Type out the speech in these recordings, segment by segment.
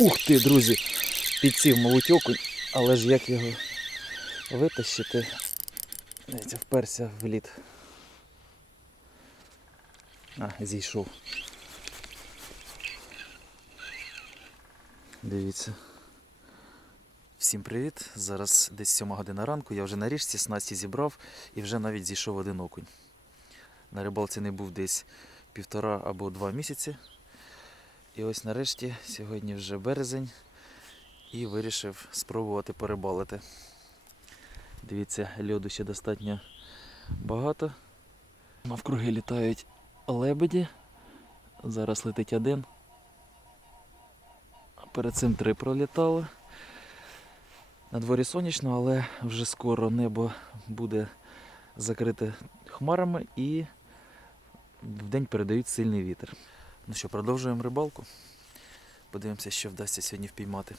Ух ти, друзі! Підсів, мабуть, окунь, але ж як його витащити? Дивіться, вперся в лід. А, зійшов. Дивіться. Всім привіт! Зараз десь 7 година ранку. Я вже на річці снасті зібрав і вже навіть зійшов один окунь. На рибалці не був десь півтора або два місяці. І ось нарешті сьогодні вже березень і вирішив спробувати порибалити. Дивіться, льоду ще достатньо багато. Навкруги літають лебеді. Зараз летить один. Перед цим три пролітало. На дворі сонячно, але вже скоро небо буде закрите хмарами і вдень передають сильний вітер. Ну що, продовжуємо рибалку. Подивимося, що вдасться сьогодні впіймати.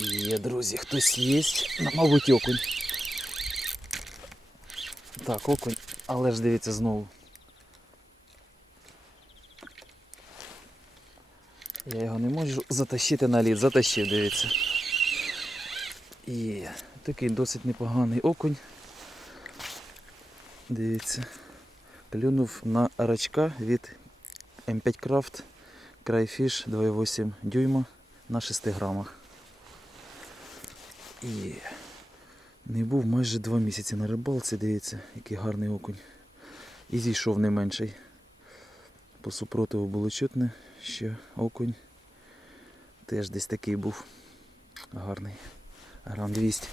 Є, друзі, хтось є. Мабуть, окунь. Так, окунь, але ж дивіться знову. Я його не можу затащити на лід, затащив, дивіться. І такий досить непоганий окунь. Дивіться. Клюнув на рачка від М5 Craft Cryfish 2,8 дюйма на 6 грамах. І не був майже 2 місяці на рибалці, дивіться, який гарний окунь. І зійшов не менший. По супротиву було чутно, що окунь теж десь такий був гарний. Грам 200.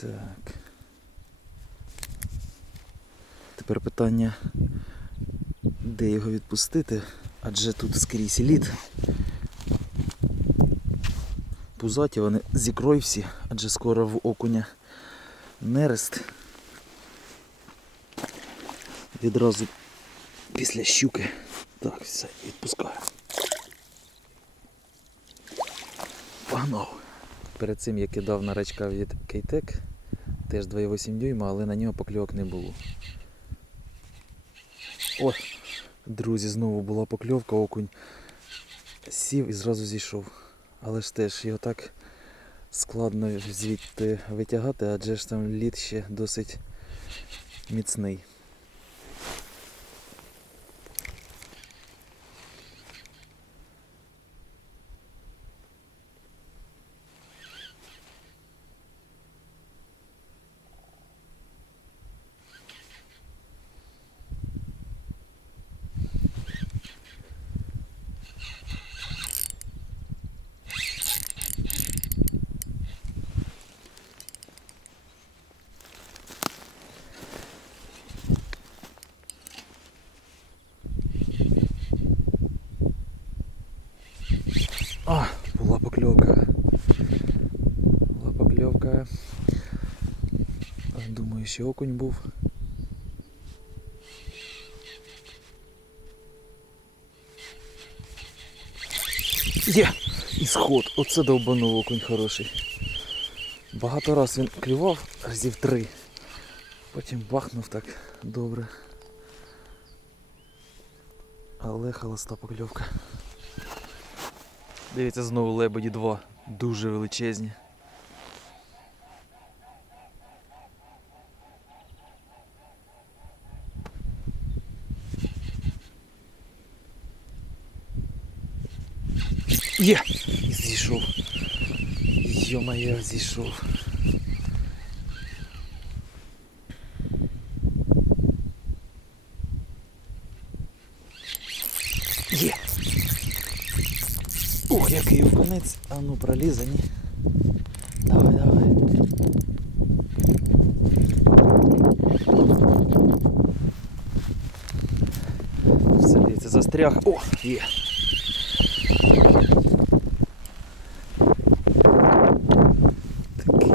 Так. Тепер питання, де його відпустити, адже тут скрізь лід. Пузаті вони з всі, адже скоро в окуня нерест. Відразу після щуки. Так, все, відпускаю. Погнав. Перед цим я кидав на рачка від Кейтек, теж 2,8 дюйма, але на нього покльовок не було. О, друзі, знову була покльовка, окунь сів і зразу зійшов. Але ж теж його так складно звідти витягати, адже ж там лід ще досить міцний. А, була покльовка. Була. Думаю, що окунь був. Є! Ісход! Оце довбанув окунь хороший. Багато раз він клював, разів три. Потім бахнув так добре. Але холоста покльовка. Дивіться, знову лебеді 2. Дуже величезні. Є! Зійшов. Йо-моє, зійшов. Є! Ух, який окунець. А ну пролізе, ні. Давай, давай. Все, дивіться, застряг. О, є. Такий.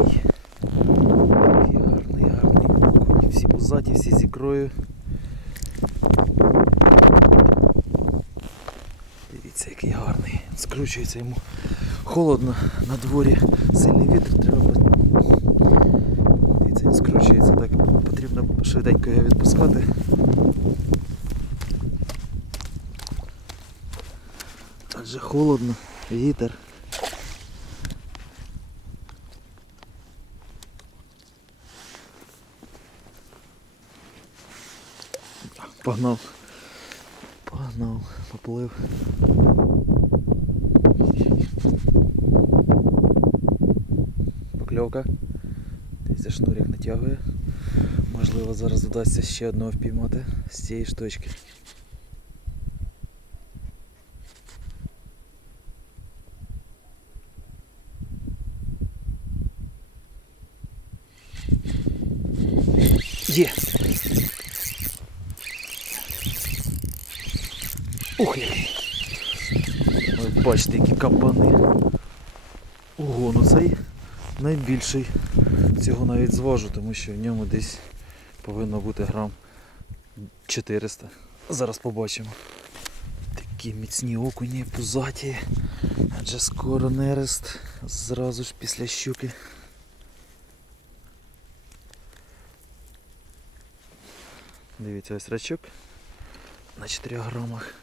Такий гарний, гарний. Всі пузаті, всі з ікрою. Дивіться. Дивіться, який гарний. Скручується йому холодно, на дворі сильний вітер, треба. Дивіться, він скручується, так потрібно швиденько його відпускати. Адже холодно, вітер. Погнав. Погнав, поплив. Покльовка. Дивіться, шнурик натягує. Можливо, зараз вдасться ще одного впіймати з цієї штучки. Є! Ух, який! Ви бачите, які кабани. Ого, ну цей Найбільший. Цього навіть зважу, тому що в ньому десь повинно бути грам 400. Зараз побачимо. Такі міцні окуні, пузаті. Адже скоро нерест зразу ж після щуки. Дивіться, ось рачок на 4 грамах.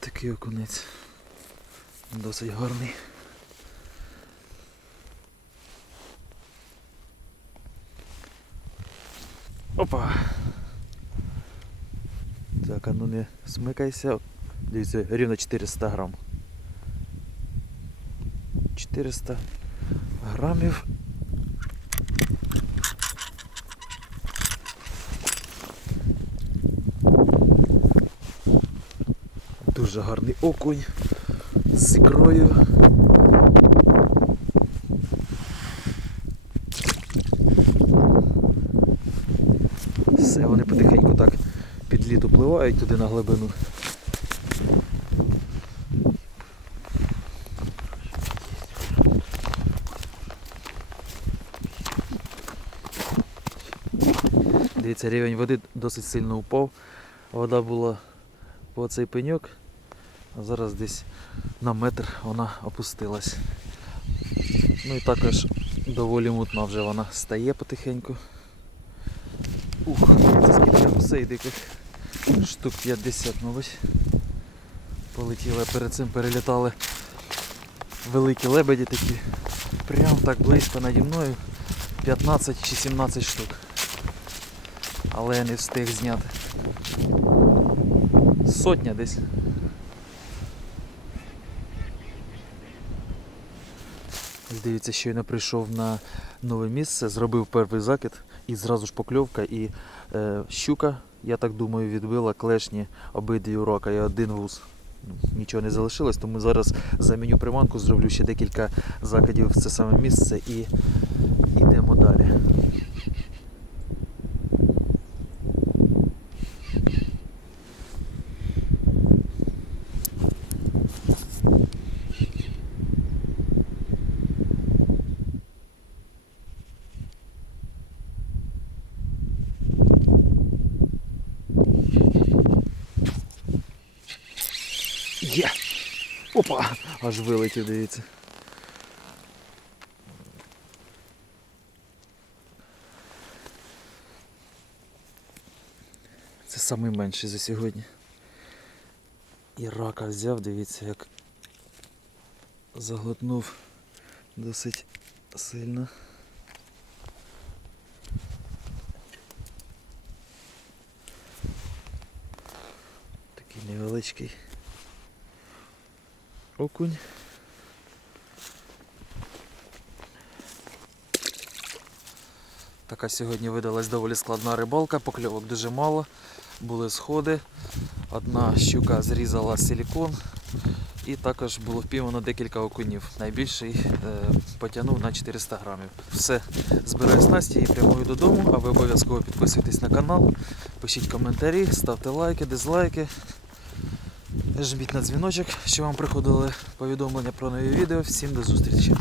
Такий окунець. Досить гарний. Опа! Так, а ну не смикайся. Дивіться, рівно 400 грам. 400 грамів. Дуже гарний окунь з ікрою. Все, вони потихеньку так лід upливають туди на глибину. Дивіться, рівень води досить сильно упав. Вода була по цей пеньок, а зараз десь на метр вона опустилась. Ну і також доволі мутна вже вона стає потихеньку. Ух, дивіться, скільки гусей диких. Штук 50, мабуть. Полетіли, перед цим перелітали великі лебеді такі. Прям так близько наді мною. 15 чи 17 штук. Але я не встиг зняти. Сотня десь. Здається, щойно прийшов на нове місце, зробив перший закид і зразу ж покльовка і е, щука, я так думаю, відбила клешні обидві урока і один вуз. Нічого не залишилось, тому зараз заміню приманку, зроблю ще декілька закидів в це саме місце і йдемо далі. Є! Опа! Аж вилетів, дивіться. Це найменший за сьогодні. І рака взяв, дивіться, як заглотнув досить сильно. Такий невеличкий окунь. Така сьогодні видалась доволі складна рибалка, покльовок дуже мало, були сходи. Одна щука зрізала силікон і також було впіймано декілька окунів. Найбільший е, потягнув на 400 грамів. Все, збираю снасті і прямую додому, а ви обов'язково підписуйтесь на канал, пишіть коментарі, ставте лайки, дизлайки. Жміть на дзвіночок, що вам приходили повідомлення про нові відео. Всім до зустрічі!